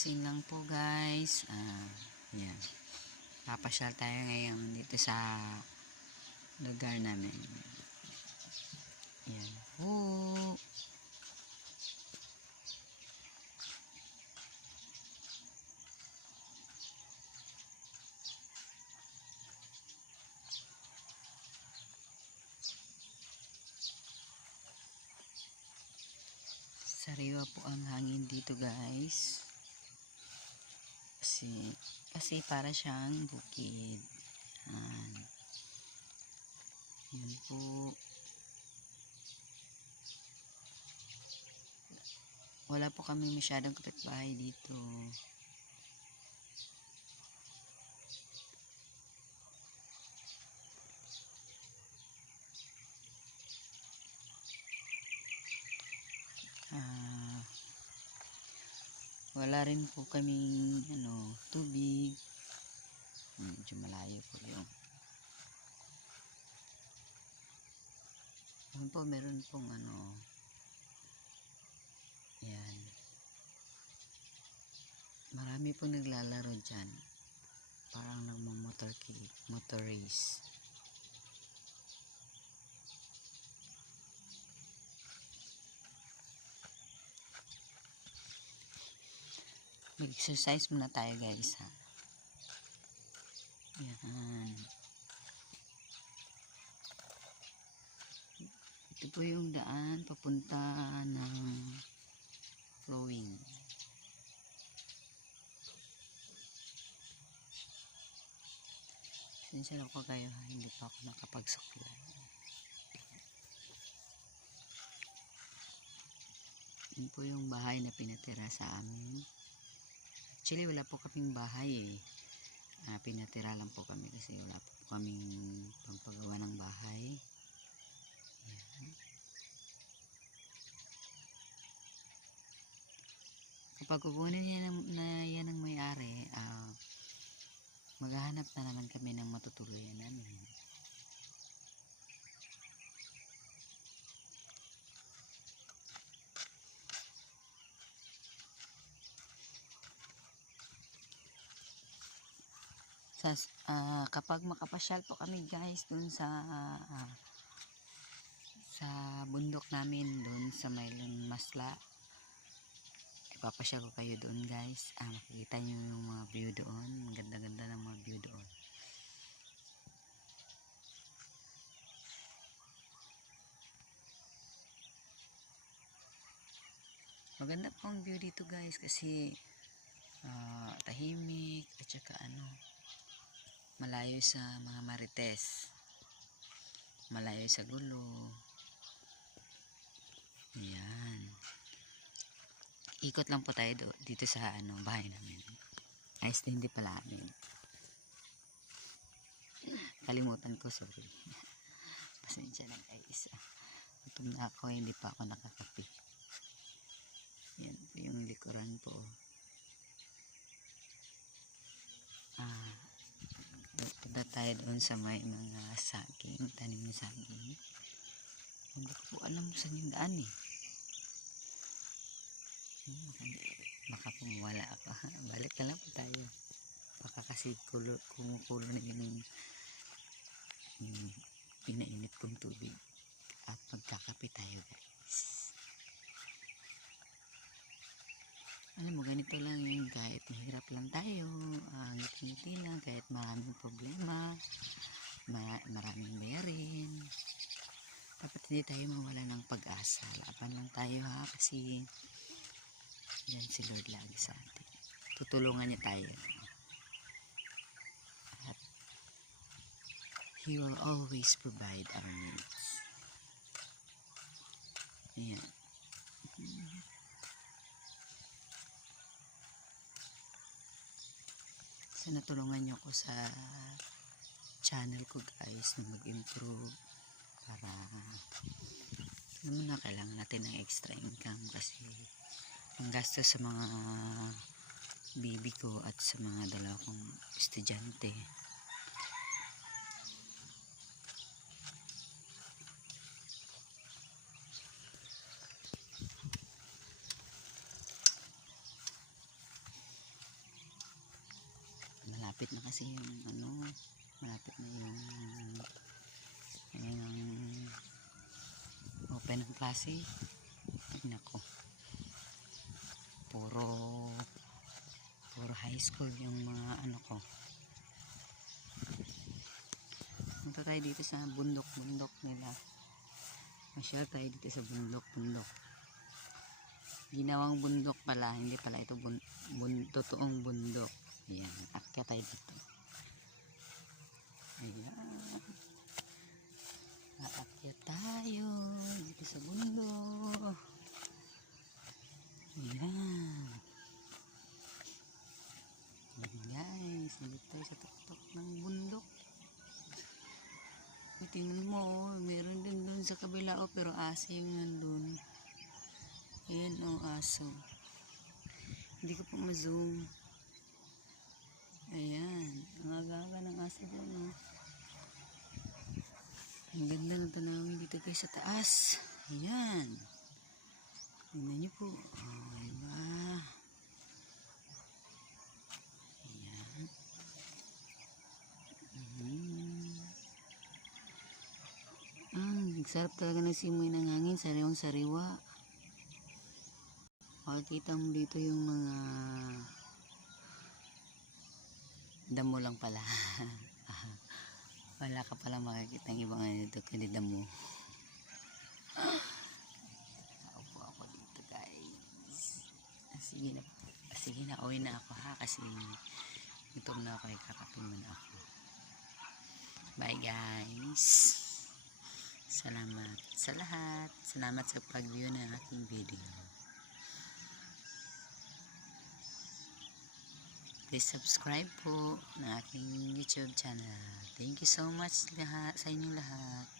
Gigising lang po guys. Yan. Papasyal tayo ngayon dito sa lugar namin. Yan po. Sariwa po ang hangin dito guys. Kasi para siyang bukid. Yan po. Wala po kami masyadong kapitbahay dito. Wala rin po kaming tubig. Medyo malayo po yung. Meron pong yan. Marami pong naglalaro dyan. Parang nagmamotor race. Mag-exercise muna tayo guys ha. Yan. Ito po yung daan papunta ng flowing. Sinsya lang ko kayo ha, hindi pa ako nakapagsuklay. Yun po yung bahay na pinatira sa amin. Actually wala po kaming bahay pinatira lang po kami kasi wala po kaming pampagawa ng bahay. Yan. Kapag kukunin yan ng may-ari, maghahanap na naman kami ng matutuluyan namin. Kapag makapasyal po kami guys dun sa bundok namin dun sa Maylon Masla, ipapasyal ko kayo doon guys. Makikita nyo yung mga view doon. Ang ganda-ganda ng mga view doon. Maganda po ang view dito guys kasi tahimik at saka malayo sa mga marites, malayo sa gulo. Ayan, ikot lang po tayo dito sa bahay namin. Ayos na hindi pala amin, kalimutan ko, sorry. Pasensya lang guys, gutom na ako, hindi pa ako nakakape. Yan po yung likuran po. Punta tayo doon sa may mga saging, tanim ng saging. Hindi ko po alam saan yung daan baka pumawala ako. Balik na lang po tayo, baka kasi kumukulo na yung pinainit kong tubig at magkakape tayo guys. Alam mo, ganito lang yung kahit mahirap lang tayo, ngiti-ngiti lang kahit maraming problema, maraming bayarin, dapat hindi tayo mawala ng pag-asa. Laban lang tayo ha, kasi yan si Lord lagi sa atin, tutulungan niya tayo at He will always provide our needs. Yan. Sana tulungan niyo ko sa channel ko guys na mag-improve para naman na kailangan natin ng extra income kasi ang gastos sa mga baby ko at sa mga dalawa kong estudyante. malapit na kasi yung malapit na yung open ng klase. Ay nako, puro high school yung mga ko. Punta tayo dito sa bundok nila. Masyal tayo dito sa bundok. Ginawang bundok pala, hindi pala ito totoong bundok. Ayan, akyat tayo dito. Ayan, aakyat tayo dito sa bundok. Ayan. Ayan guys, nandito tayo sa tuktok ng bundok. Tingnan mo, meron din dun sa kabila, pero aso yung nandun. Ayan aso. Hindi ko pa ma-zoom. Ayan, ang aga ng aso dun. Ang ganda ng tanawin dito guys sa taas. Ayan. Tingnan niyo po. Diba? Ayan. Sarap talaga ng simoy ng hangin. Sariwang sariwa. Makikita mo dito yung mga damo lang pala. Wala ka pala makikita ng ibang dito kundi damo. Upo ako dito guys. Sige na, uwi na ako ha, kasi gutom na ako, kakapin mo na ako. Bye guys. Salamat sa lahat. Salamat sa pag-view ng aking video. Please subscribe po ng aking YouTube channel. Thank you so much sa inyong lahat.